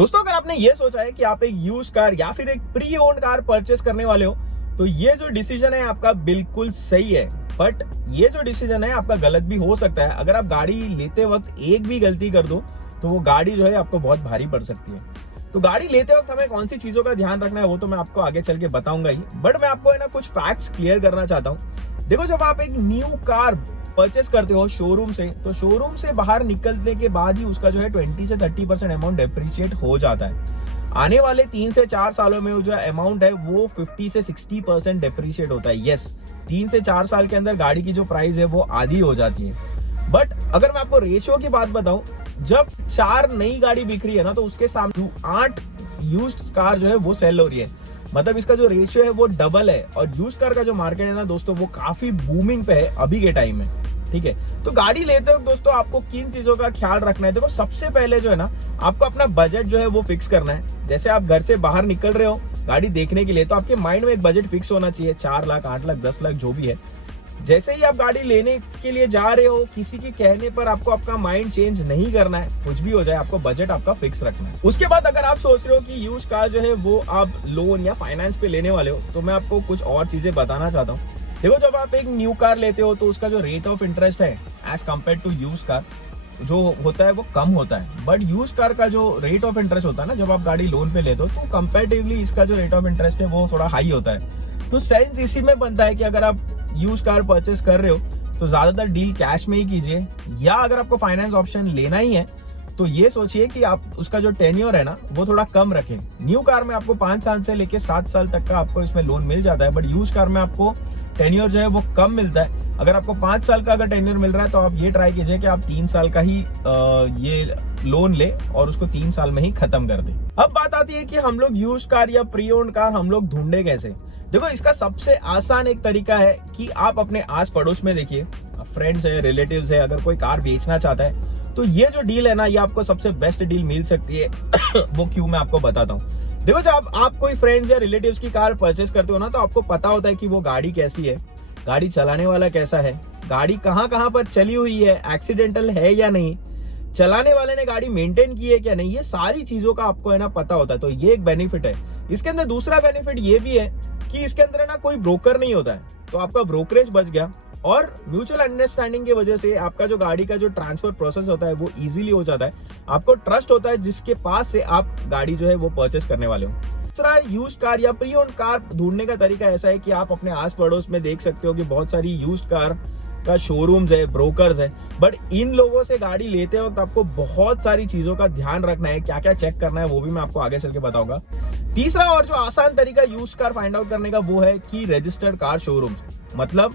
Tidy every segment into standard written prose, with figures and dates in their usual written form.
दोस्तों, अगर आपने ये सोचा है कि आप एक यूज कार या फिर एक प्री ओन्ड कार परचेस करने वाले हो तो ये जो डिसीजन है आपका बिल्कुल सही है। बट ये जो डिसीजन है आपका गलत भी हो सकता है। अगर आप गाड़ी लेते वक्त एक भी गलती कर दो तो वो गाड़ी जो है आपको बहुत भारी पड़ सकती है। तो गाड़ी लेते वक्त हमें कौन सी चीजों का ध्यान रखना है वो तो मैं आपको आगे चल के बताऊंगा ही, बट मैं आपको है ना कुछ फैक्ट्स क्लियर करना चाहता हूँ। देखो, जब आप एक न्यू कार परचेस करते हो शोरूम से, तो शोरूम से बाहर निकलने के बाद ही उसका जो है 20 से 30% अमाउंट डेप्रिशिएट हो जाता है। आने वाले 3 से 4 सालों में जो अमाउंट है वो 50 से 60% डेप्रिशिएट होता है। यस, 3 से 4 साल के अंदर गाड़ी की जो प्राइस है वो आधी हो जाती है। बट अगर मैं आपको रेशियो की बात बताऊं, जब 4 नई गाड़ी बिक रही है ना तो उसके सामने 8 यूज्ड कार जो है वो सेल हो रही है। मतलब इसका जो रेशियो है वो डबल है। और यूज्ड कार का जो मार्केट है ना दोस्तों, वो काफी बूमिंग पे है अभी के टाइम में। ठीक है, तो गाड़ी लेते वक्त दोस्तों आपको किन चीजों का ख्याल रखना है। देखो, सबसे पहले जो है ना आपको अपना बजट जो है वो फिक्स करना है। जैसे आप घर से बाहर निकल रहे हो गाड़ी देखने के लिए, तो आपके माइंड में एक बजट फिक्स होना चाहिए, 4 लाख 8 लाख 10 लाख जो भी है। जैसे ही आप गाड़ी लेने के लिए जा रहे हो, किसी के कहने पर आपको आपका माइंड चेंज नहीं करना है। कुछ भी हो जाए, आपको बजट आपका फिक्स रखना है। उसके बाद अगर आप सोच रहे हो कि यूज कार जो है वो आप लोन या फाइनेंस पे लेने वाले हो, तो मैं आपको कुछ और चीजें बताना चाहता हूँ। देखो, जब आप एक न्यू कार लेते हो तो उसका जो रेट ऑफ इंटरेस्ट है as compare to use car जो होता है वो कम होता है। बट यूज कार का जो रेट ऑफ इंटरेस्ट होता है ना, जब आप गाड़ी लोन पे लेते हो तो कंपेरेटिवली इसका जो रेट ऑफ इंटरेस्ट है वो थोड़ा हाई होता है। तो सेंस इसी में बनता है कि अगर आप यूज कार परचेस कर रहे हो तो ज्यादातर डील कैश में ही कीजिए, या अगर आपको फाइनेंस ऑप्शन लेना ही है तो ये सोचिए कि आप उसका जो टेन्योर है ना वो थोड़ा कम रखें। न्यू कार में आपको 5 साल से लेके 7 साल तक का आपको इसमें लोन मिल जाता है, बट यूज कार में आपको टेन्योर जो है वो कम मिलता है। अगर आपको 5 साल का अगर टेन्योर मिल रहा है तो आप ये ट्राई कीजिए कि आप 3 साल का ही ये लोन ले और उसको 3 साल में ही खत्म कर दे। अब बात आती है कि हम लोग यूज कार या प्री ओन्ड कार हम लोग ढूंढे कैसे। देखो, इसका सबसे आसान एक तरीका है कि आप अपने आस पड़ोस में देखिए, फ्रेंड्स है, रिलेटिव्स है, अगर कोई कार बेचना चाहता है तो ये जो डील है ना ये आपको सबसे बेस्ट डील मिल सकती है। वो क्यों, मैं आपको बताता हूँ। देखो, जब आप कोई फ्रेंड्स या रिलेटिव्स की कार परचेस करते हो ना तो आपको पता होता है कि वो गाड़ी कैसी है, गाड़ी चलाने वाला कैसा है, गाड़ी कहाँ कहाँ पर चली हुई है, एक्सीडेंटल है या नहीं, चलाने वाले ने गाड़ी मेंटेन की है क्या नहीं, ये सारी चीजों का आपको है ना पता होता है। तो ये एक बेनिफिट है। इसके अंदर दूसरा बेनिफिट ये भी है कि इसके अंदर है ना कोई ब्रोकर नहीं होता है, तो आपका ब्रोकरेज बच गया। और म्यूचुअल अंडरस्टैंडिंग की वजह से आपका जो गाड़ी का जो ट्रांसफर प्रोसेस होता है वो इजीली हो जाता है। आपको ट्रस्ट होता है जिसके पास से आप गाड़ी जो है वो परचेस करने वाले हो। दूसरा, यूज कार या प्री ओन्ड कार ढूंढने का तरीका ऐसा है कि आप अपने आस पड़ोस में देख सकते हो कि बहुत सारी यूज कार का शोरूम्स है, ब्रोकर्स है। बट इन लोगों से गाड़ी लेते वक्त आपको बहुत सारी चीजों का ध्यान रखना है, क्या क्या चेक करना है वो भी मैं आपको आगे चल के बताऊंगा। तीसरा और जो आसान तरीका यूज कार फाइंड आउट करने का वो है कि रजिस्टर्ड कार शोरूम, मतलब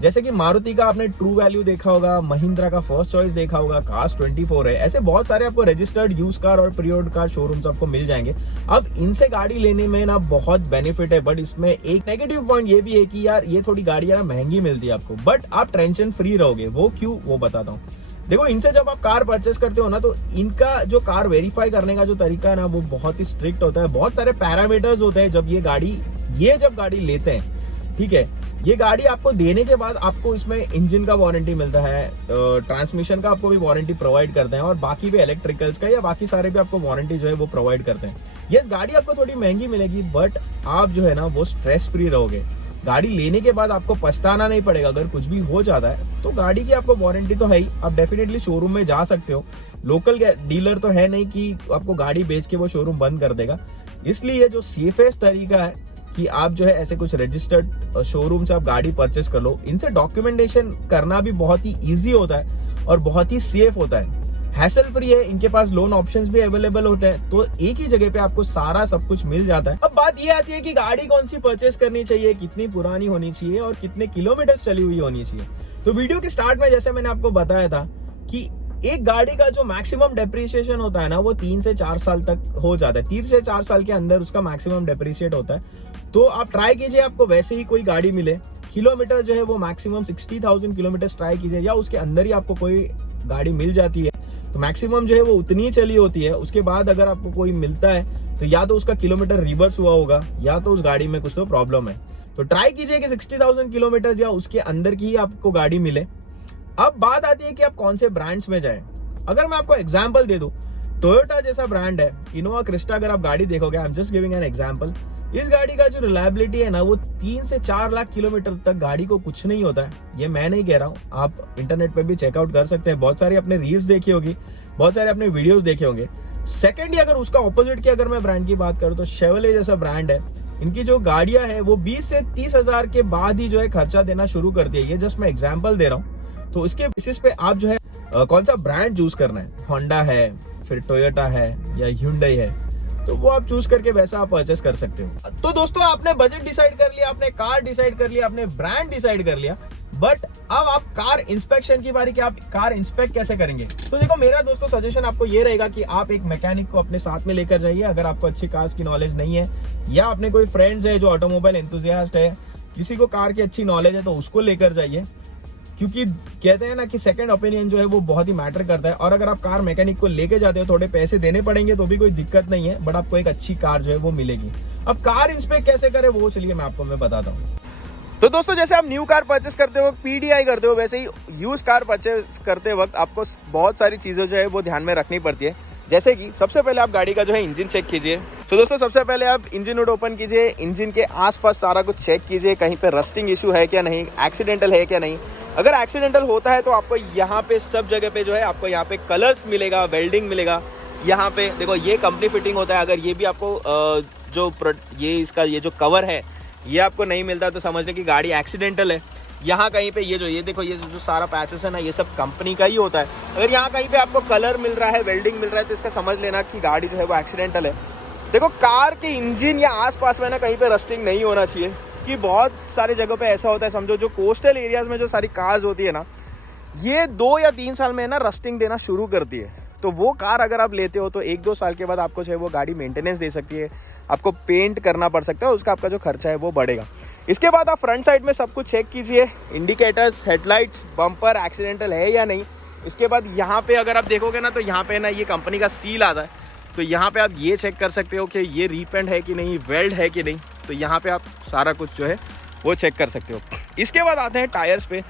जैसे कि मारुति का आपने ट्रू वैल्यू देखा होगा, महिंद्रा का फर्स्ट चॉइस देखा होगा, कार्स 24 है, ऐसे बहुत सारे आपको रजिस्टर्ड यूज कार और प्री ओन्ड कार शोरूम्स आपको मिल जाएंगे। अब इनसे गाड़ी लेने में ना बहुत बेनिफिट है, बट इसमें एक नेगेटिव पॉइंट ये भी है कि यार ये थोड़ी गाड़ियां ना महंगी मिलती है आपको, बट आप टेंशन फ्री रहोगे। वो क्यों, वो बताता हूँ। देखो, इनसे जब आप कार परचेस करते हो ना तो इनका जो कार वेरीफाई करने का जो तरीका है ना वो बहुत ही स्ट्रिक्ट होता है। बहुत सारे पैरामीटर्स होते हैं जब जब गाड़ी लेते हैं। ठीक है, ये गाड़ी आपको देने के बाद आपको इसमें इंजन का वारंटी मिलता है, ट्रांसमिशन का आपको भी वारंटी प्रोवाइड करते हैं, और बाकी भी इलेक्ट्रिकल्स का या बाकी सारे भी आपको वारंटी जो है वो प्रोवाइड करते हैं। यस, गाड़ी आपको थोड़ी महंगी मिलेगी, बट आप जो है ना वो स्ट्रेस फ्री रहोगे। गाड़ी लेने के बाद आपको पछताना नहीं पड़ेगा। अगर कुछ भी हो जाता है तो गाड़ी की आपको वारंटी तो है ही, आप डेफिनेटली शोरूम में जा सकते हो। लोकल डीलर तो है नहीं कि आपको गाड़ी बेच के वो शोरूम बंद कर देगा। इसलिए जो सेफेस्ट तरीका है कि आप जो है ऐसे कुछ रजिस्टर्ड शोरूम से आप गाड़ी परचेस कर लो। इनसे डॉक्यूमेंटेशन करना भी बहुत ही इजी होता है और बहुत ही सेफ होता है, हैसल फ्री है। इनके पास लोन ऑप्शंस भी अवेलेबल होते हैं, तो एक ही जगह पे आपको सारा सब कुछ मिल जाता है। अब बात ये आती है कि गाड़ी कौन सी परचेस करनी चाहिए, कितनी पुरानी होनी चाहिए और कितने किलोमीटर चली हुई होनी चाहिए। तो वीडियो के स्टार्ट में जैसे मैंने आपको बताया था कि एक गाड़ी का जो मैक्सिमम डेप्रिसिएशन होता है ना वो 3 से 4 साल तक हो जाता है। 3 से 4 साल के अंदर उसका मैक्सिमम डेप्रिशिएट होता है। तो आप ट्राई कीजिए आपको वैसे ही कोई गाड़ी मिले। किलोमीटर जो है वो मैक्सिमम 60,000 किलोमीटर ट्राई कीजिए, या उसके अंदर ही आपको कोई गाड़ी मिल जाती है तो मैक्सिमम जो है वो उतनी ही चली होती है। उसके बाद अगर आपको कोई मिलता है तो या तो उसका किलोमीटर रिवर्स हुआ होगा या तो उस गाड़ी में कुछ तो प्रॉब्लम है। तो ट्राई कीजिए कि 60,000 किलोमीटर या उसके अंदर की ही आपको गाड़ी मिले। अब बात आती है कि आप कौन से ब्रांड्स में जाएं। अगर मैं आपको एग्जांपल दे दूं, टोयोटा जैसा ब्रांड है, इनोवा क्रिस्टा अगर आप गाड़ी देखोगे, I am just giving an example, इस गाड़ी का जो रिलायबिलिटी है ना, वो 3 से 4 लाख किलोमीटर तक गाड़ी को कुछ नहीं होता है। ये मैं नहीं कह रहा हूँ, आप इंटरनेट पे भी चेकआउट कर सकते हैं, बहुत सारी अपने रील्स देखी होगी, बहुत सारे अपने वीडियोस देखे होंगे। सेकेंडली अगर उसका ऑपोजिट की अगर मैं ब्रांड की बात करूँ तो शेवरले जैसा ब्रांड है, इनकी जो गाड़ियां है वो 20 से 30 हजार के बाद ही जो है खर्चा देना शुरू करती है। ये जस्ट मैं एग्जांपल दे रहा हूँ। तो इसके बेसिस पे आप जो है कौन सा ब्रांड चूज करना है, होंडा है, फिर टोयोटा है या ह्यूंडई है, तो वो आप चूज करके वैसा आप परचेस कर सकते हो। तो दोस्तों आपने बजट डिसाइड कर लिया, आपने कार डिसाइड कर लिया, आपने ब्रांड डिसाइड कर लिया, बट अब आप कार इंस्पेक्शन की बारी कि आप कार इंस्पेक्ट कैसे करेंगे। तो देखो मेरा दोस्तों सजेशन आपको ये रहेगा कि आप एक मैकेनिक को अपने साथ में लेकर जाइए, अगर आपको अच्छी कार्स की नॉलेज नहीं है, या अपने कोई फ्रेंड्स है जो ऑटोमोबाइल एंथुसियास्ट है, किसी को कार की अच्छी नॉलेज है, तो उसको लेकर जाइए, क्योंकि कहते हैं ना कि सेकंड ओपिनियन जो है वो बहुत ही मैटर करता है। और अगर आप कार मैकेनिक को लेके जाते हो, थोड़े पैसे देने पड़ेंगे तो भी कोई दिक्कत नहीं है, बट आपको एक अच्छी कार जो है वो मिलेगी। अब कार इंस्पेक्ट कैसे करें वो चलिए मैं बताता हूँ। तो दोस्तों जैसे आप न्यू कार परचेस करते हो, पीडीआई करते हो, वैसे ही यूज कार परचेस करते वक्त आपको बहुत सारी चीजें जो है वो ध्यान में रखनी पड़ती है। जैसे कि सबसे पहले आप गाड़ी का जो है इंजन चेक कीजिए। तो दोस्तों सबसे पहले आप इंजन हुड ओपन कीजिए, इंजन के आसपास सारा कुछ चेक कीजिए, कहीं पे रस्टिंग इशू है क्या नहीं, एक्सीडेंटल है क्या नहीं। अगर एक्सीडेंटल होता है तो आपको यहाँ पे सब जगह पे जो है आपको यहाँ पे कलर्स मिलेगा, वेल्डिंग मिलेगा। यहाँ पे देखो ये कंपनी फिटिंग होता है, अगर ये भी आपको ये जो कवर है ये आपको नहीं मिलता तो समझ लें कि गाड़ी एक्सीडेंटल है। यहाँ कहीं पे ये देखो ये जो सारा पैचेस है ना, ये सब कंपनी का ही होता है। अगर यहाँ कहीं पे आपको कलर मिल रहा है, वेल्डिंग मिल रहा है, तो इसका समझ लेना कि गाड़ी जो है वो एक्सीडेंटल है। देखो कार के इंजन या आसपास में ना कहीं पे रस्टिंग नहीं होना चाहिए, कि बहुत सारे जगहों पे ऐसा होता है, समझो जो कोस्टल एरियाज में जो सारी कार्स होती है ना, ये 2 या 3 साल में ना रस्टिंग देना शुरू करती है। तो वो कार अगर आप लेते हो तो 1-2 साल के बाद आपको जो है वो गाड़ी मेंटेनेंस दे सकती है, आपको पेंट करना पड़ सकता है, उसका आपका जो खर्चा है वो बढ़ेगा। इसके बाद आप फ्रंट साइड में सब कुछ चेक कीजिए, इंडिकेटर्स, हेडलाइट्स, बम्पर एक्सीडेंटल है या नहीं। इसके बाद यहाँ पे अगर आप देखोगे ना, तो यहाँ पे ना ये कंपनी का सील आता है, तो यहाँ पे आप ये चेक कर सकते हो कि ये रीपेंट है कि नहीं, वेल्ड है कि नहीं। तो यहाँ पे आप सारा कुछ जो है वो चेक कर सकते हो। इसके बाद आते हैं टायर्स पे।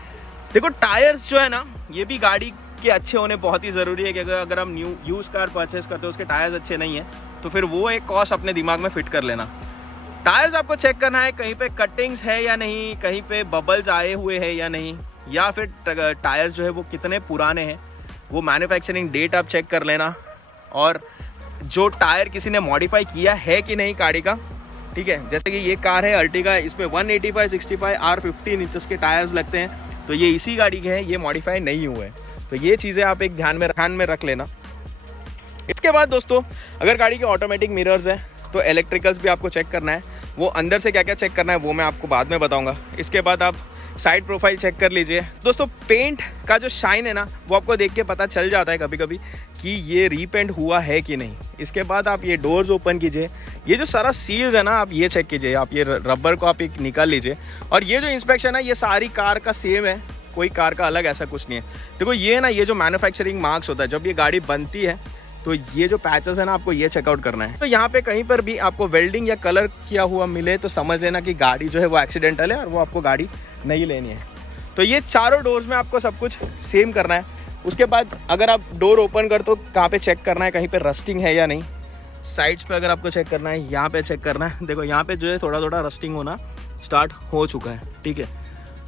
देखो टायर्स जो है ना, ये भी गाड़ी के अच्छे होने बहुत ही ज़रूरी है, कि अगर हम न्यू यूज़ कार परचेस करते हो उसके टायर्स अच्छे नहीं है तो फिर वो एक कॉस्ट अपने दिमाग में फिट कर लेना। टायर्स आपको चेक करना है, कहीं पे कटिंग्स है या नहीं, कहीं पे बबल्स आए हुए हैं या नहीं, या फिर टायर्स जो है वो कितने पुराने हैं, वो मैन्युफैक्चरिंग डेट आप चेक कर लेना। और जो टायर किसी ने मॉडिफाई किया है कि नहीं गाड़ी का, ठीक है। जैसे कि ये कार है अर्टिगा, इसमें 185/65 R15 इंचेस के टायर्स लगते हैं, तो ये इसी गाड़ी के हैं, ये मॉडिफाई नहीं हुए। तो ये चीज़ें आप एक ध्यान में रख लेना। इसके बाद दोस्तों अगर गाड़ी के ऑटोमेटिक मिरर्स हैं तो इलेक्ट्रिकल्स भी आपको चेक करना है। वो अंदर से क्या क्या चेक करना है वो मैं आपको बाद में बताऊंगा। इसके बाद आप साइड प्रोफाइल चेक कर लीजिए। दोस्तों पेंट का जो शाइन है ना, वो आपको देख के पता चल जाता है कभी कभी कि ये रीपेंट हुआ है कि नहीं। इसके बाद आप ये डोर्स ओपन कीजिए, ये जो सारा सील्स है ना आप ये चेक कीजिए, आप ये रबर को आप एक निकाल लीजिए। और ये जो इंस्पेक्शन है ये सारी कार का सेम है, कोई कार का अलग ऐसा कुछ नहीं है। देखो ये ना, ये जो मैन्युफैक्चरिंग मार्क्स होता है जब ये गाड़ी बनती है, तो ये जो पैचेस है ना आपको ये चेकआउट करना है। तो यहाँ पे कहीं पर भी आपको वेल्डिंग या कलर किया हुआ मिले तो समझ लेना कि गाड़ी जो है वो एक्सीडेंटल है और वो आपको गाड़ी नहीं लेनी है। तो ये चारों डोर्स में आपको सब कुछ सेम करना है। उसके बाद अगर आप डोर ओपन कर तो कहाँ पे चेक करना है, कहीं पे रस्टिंग है या नहीं। साइड्स पे अगर आपको चेक करना है, यहाँ पे चेक करना है। देखो यहाँ पे जो है थोड़ा थोड़ा रस्टिंग होना स्टार्ट हो चुका है, ठीक है।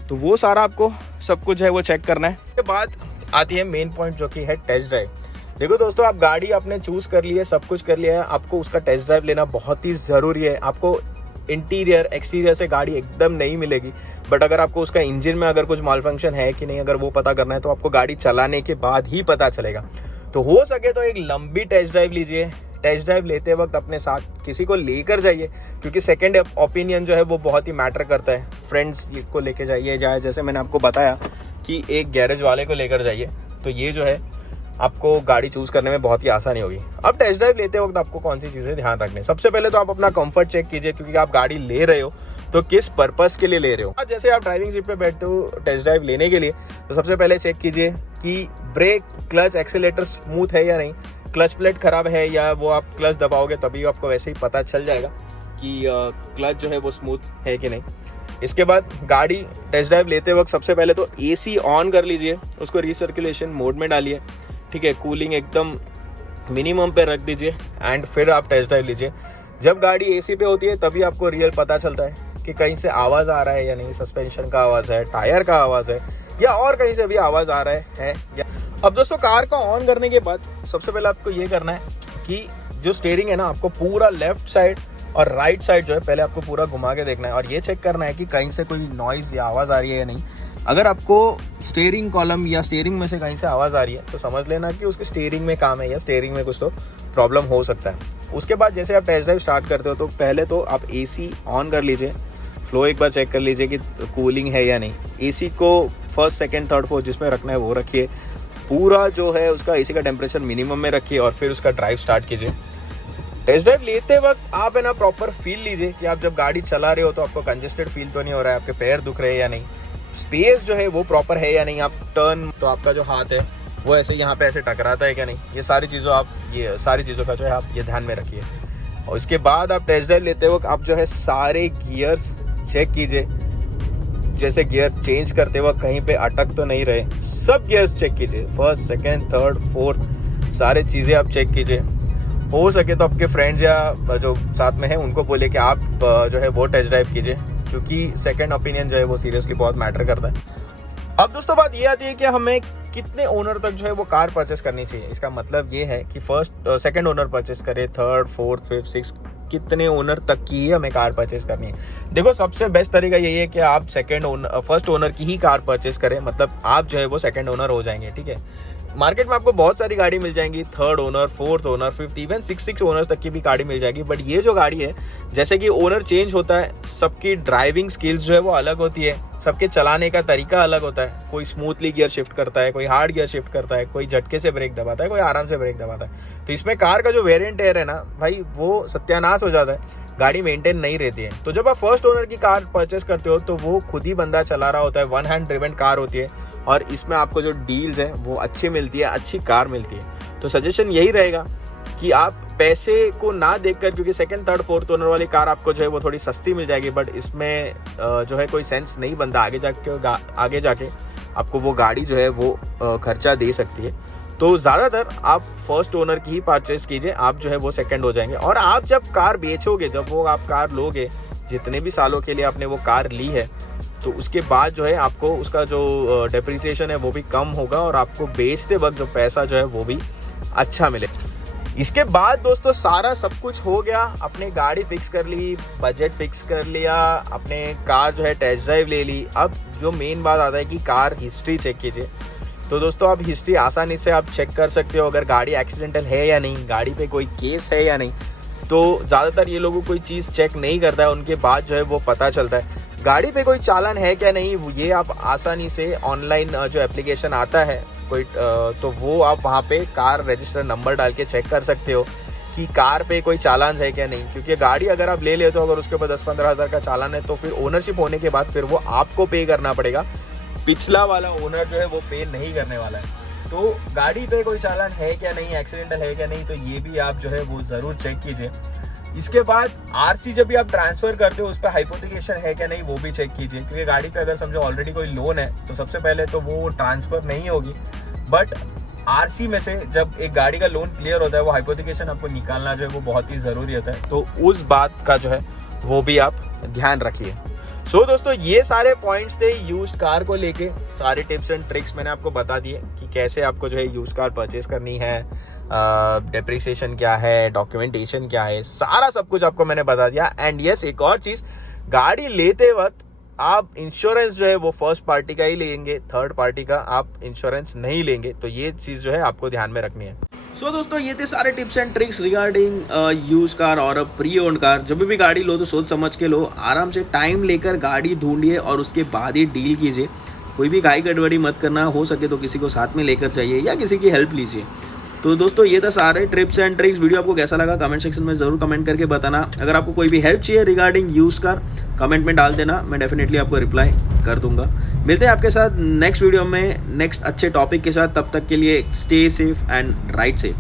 तो वो सारा आपको सब कुछ है वो चेक करना है। उसके बाद आती है मेन पॉइंट जो कि है टेस्ट ड्राइव। देखो दोस्तों, आप गाड़ी आपने चूज कर ली है, सब कुछ कर लिया है, आपको उसका टेस्ट ड्राइव लेना बहुत ही ज़रूरी है। आपको इंटीरियर एक्सटीरियर से गाड़ी एकदम नहीं मिलेगी, बट अगर आपको उसका इंजन में अगर कुछ माल फंक्शन है कि नहीं, अगर वो पता करना है तो आपको गाड़ी चलाने के बाद ही पता चलेगा। तो हो सके तो एक लंबी टेस्ट ड्राइव लीजिए। टेस्ट ड्राइव लेते वक्त अपने साथ किसी को लेकर जाइए, क्योंकि सेकंड ओपिनियन जो है वो बहुत ही मैटर करता है। फ्रेंड्स को लेकर जाइए, जैसे मैंने आपको बताया कि एक गैरेज वाले को लेकर जाइए, तो ये जो है आपको गाड़ी चूज करने में बहुत ही आसानी होगी। अब टेस्ट ड्राइव लेते वक्त आपको कौन सी चीज़ें ध्यान रखनी है, सबसे पहले तो आप अपना कंफर्ट चेक कीजिए, क्योंकि आप गाड़ी ले रहे हो तो किस पर्पस के लिए ले रहे हो। जैसे आप ड्राइविंग सीट पे बैठते हो टेस्ट ड्राइव लेने के लिए, तो सबसे पहले चेक कीजिए कि ब्रेक, क्लच, एक्सीलेटर स्मूथ है या नहीं, क्लच प्लेट खराब है या वो आप क्लच दबाओगे तभी आपको वैसे ही पता चल जाएगा कि क्लच जो है वो स्मूथ है कि नहीं। इसके बाद गाड़ी टेस्ट ड्राइव लेते वक्त सबसे पहले तो AC ऑन कर लीजिए, उसको रिसर्कुलेशन मोड में डालिए, ठीक है। कूलिंग एकदम मिनिमम पे रख दीजिए एंड फिर आप टेस्ट ड्राइव लीजिए। जब गाड़ी एसी पे होती है तभी आपको रियल पता चलता है कि कहीं से आवाज़ आ रहा है या नहीं, सस्पेंशन का आवाज़ है, टायर का आवाज़ है या और कहीं से भी आवाज़ आ रहा है या। अब दोस्तों कार को ऑन करने के बाद सबसे पहले आपको ये करना है कि जो स्टीयरिंग है ना, आपको पूरा लेफ्ट साइड और राइट साइड जो है पहले आपको पूरा घुमा के देखना है और ये चेक करना है कि कहीं से कोई नॉइज़ या आवाज़ आ रही है या नहीं। अगर आपको स्टीयरिंग कॉलम या स्टीयरिंग में से कहीं से आवाज़ आ रही है तो समझ लेना कि उसके स्टीयरिंग में काम है या स्टीयरिंग में कुछ तो प्रॉब्लम हो सकता है। उसके बाद जैसे आप टेस्ट ड्राइव स्टार्ट करते हो तो पहले तो आप एसी ऑन कर लीजिए, फ्लो एक बार चेक कर लीजिए कि कूलिंग है या नहीं। एसी को फर्स्ट सेकंड थर्ड फोर्थ जिसमें रखना है वो रखिए, पूरा जो है उसका एसी का टेम्परेचर मिनिमम में रखिए और फिर उसका ड्राइव स्टार्ट कीजिए। टेस्ट ड्राइव लेते वक्त आप है ना प्रॉपर फील लीजिए कि आप जब गाड़ी चला रहे हो तो आपको कंजेस्टेड फील तो नहीं हो रहा है, आपके पैर दुख रहे हैं या नहीं, स्पेस जो है वो प्रॉपर है या नहीं, आप टर्न तो आपका जो हाथ है वो ऐसे यहाँ पे ऐसे टकराता है क्या नहीं, ये सारी चीज़ों का जो है आप ये ध्यान में रखिए। और इसके बाद आप टेस्ट ड्राइव लेते वक्त आप जो है सारे गियर्स चेक कीजिए, जैसे गियर चेंज करते वक्त कहीं पे अटक तो नहीं रहे, सब गियर्स चेक कीजिए, फर्स्ट सेकेंड थर्ड फोर्थ सारे चीज़ें आप चेक कीजिए। हो सके तो आपके फ्रेंड्स या जो साथ में है उनको बोले कि आप जो है वो टेस्ट ड्राइव कीजिए, क्योंकि सेकंड ओपिनियन जो है वो सीरियसली बहुत मैटर करता है। अब दोस्तों बात ये आती है कि हमें कितने ओनर तक जो है वो कार परचेस करनी चाहिए। इसका मतलब ये है कि सेकंड ओनर परचेस करे, थर्ड फोर्थ फिफ्थ सिक्स, कितने ओनर तक की ही हमें कार परचेस करनी है। देखो सबसे बेस्ट तरीका यही है कि आप फर्स्ट ओनर की ही कार परचेस करें, मतलब आप जो है वो सेकंड ओनर हो जाएंगे। ठीक है, मार्केट में आपको बहुत सारी गाड़ी मिल जाएंगी, third owner, fourth owner, fifth, even six owners तक की भी गाड़ी मिल जाएगी। बट ये जो गाड़ी है, जैसे कि ओनर चेंज होता है, सबकी ड्राइविंग स्किल्स जो है वो अलग होती है, सबके चलाने का तरीका अलग होता है। कोई स्मूथली गियर शिफ्ट करता है, कोई हार्ड गियर शिफ्ट करता है, कोई झटके से ब्रेक दबाता है, कोई आराम से ब्रेक दबाता है। तो इसमें कार का जो वेरिएंट एयर है ना भाई, वो सत्यानाश हो जाता है, गाड़ी मेंटेन नहीं रहती है। तो जब आप फर्स्ट ओनर की कार परचेस करते हो तो वो खुद ही बंदा चला रहा होता है, वन हैंड ड्रिवन कार होती है और इसमें आपको जो डील्स है वो अच्छी मिलती है, अच्छी कार मिलती है। तो सजेशन यही रहेगा कि आप पैसे को ना देखकर, क्योंकि सेकंड थर्ड फोर्थ ओनर वाली कार आपको जो है वो थोड़ी सस्ती मिल जाएगी, बट इसमें जो है कोई सेंस नहीं बनता, आगे जाके आपको वो गाड़ी जो है वो खर्चा दे सकती है। तो ज़्यादातर आप फर्स्ट ओनर की ही परचेस कीजिए, आप जो है वो सेकंड हो जाएंगे। और आप जब कार बेचोगे, जब वो आप कार लोगे, जितने भी सालों के लिए आपने वो कार ली है, तो उसके बाद जो है आपको उसका जो डेप्रिसिएशन है वो भी कम होगा और आपको बेचते वक्त जो पैसा जो है वो भी अच्छा मिले। इसके बाद दोस्तों सारा सब कुछ हो गया, अपने गाड़ी फिक्स कर ली, बजट फिक्स कर लिया, अपने कार जो है टेस्ट ड्राइव ले ली। अब जो मेन बात आता है कि कार हिस्ट्री चेक कीजिए। तो दोस्तों आप हिस्ट्री आसानी से आप चेक कर सकते हो, अगर गाड़ी एक्सीडेंटल है या नहीं, गाड़ी पे कोई केस है या नहीं। तो ज़्यादातर ये लोगों कोई चीज़ चेक नहीं करता है, उनके बाद जो है वो पता चलता है गाड़ी पे कोई चालान है क्या नहीं। ये आप आसानी से ऑनलाइन जो एप्लीकेशन आता है कोई तो वो आप वहाँ पे कार रजिस्टर नंबर डाल के चेक कर सकते हो कि कार पे कोई चालान है क्या नहीं। क्योंकि गाड़ी अगर आप ले लेते हो, अगर उसके ऊपर 10-15 हज़ार का चालान है तो फिर ओनरशिप होने के बाद फिर वो आपको पे करना पड़ेगा, पिछला वाला ओनर जो है वो पे नहीं करने वाला है। तो गाड़ी पे कोई चालान है क्या नहीं, एक्सीडेंटल है क्या नहीं, तो ये भी आप जो है वो ज़रूर चेक कीजिए। इसके बाद आरसी जब भी आप ट्रांसफर करते हो उस पर हाइपोथिकेशन है क्या नहीं वो भी चेक कीजिए, क्योंकि गाड़ी पे अगर समझो ऑलरेडी कोई लोन है तो सबसे पहले तो वो ट्रांसफर नहीं होगी। बट आरसी में से जब एक गाड़ी का लोन क्लियर होता है, वो हाइपोथिकेशन आपको निकालना जो है वो बहुत ही ज़रूरी होता है। तो उस बात का जो है वो भी आप ध्यान रखिए। सो दोस्तों ये सारे पॉइंट्स थे यूज्ड कार को लेके, सारे टिप्स एंड ट्रिक्स मैंने आपको बता दिए कि कैसे आपको जो है यूज्ड कार परचेज करनी है, डेप्रिसिएशन क्या है, डॉक्यूमेंटेशन क्या है, सारा सब कुछ आपको मैंने बता दिया। एंड यस, एक और चीज़, गाड़ी लेते वक्त आप इंश्योरेंस जो है वो फर्स्ट पार्टी का ही लेंगे, थर्ड पार्टी का आप इंश्योरेंस नहीं लेंगे। तो ये चीज़ जो है आपको ध्यान में रखनी है। सो दोस्तों ये थे सारे tips and tricks regarding use car और प्री ओन्ड कार। जब भी गाड़ी लो तो सोच समझ के लो, आराम से टाइम लेकर गाड़ी ढूंढिए और उसके बाद ही डील कीजिए। कोई भी गाई गड़बड़ी मत करना, हो सके तो किसी को साथ में लेकर चाहिए या किसी की हेल्प लीजिए। तो दोस्तों ये था सारे टिप्स एंड ट्रिक्स। वीडियो आपको कैसा लगा कमेंट सेक्शन में ज़रूर कमेंट करके बताना। अगर आपको कोई भी हेल्प चाहिए रिगार्डिंग यूज कार, कमेंट में डाल देना, मैं डेफिनेटली आपको रिप्लाई कर दूंगा। मिलते हैं आपके साथ नेक्स्ट वीडियो में नेक्स्ट अच्छे टॉपिक के साथ। तब तक के लिए stay safe and ride safe.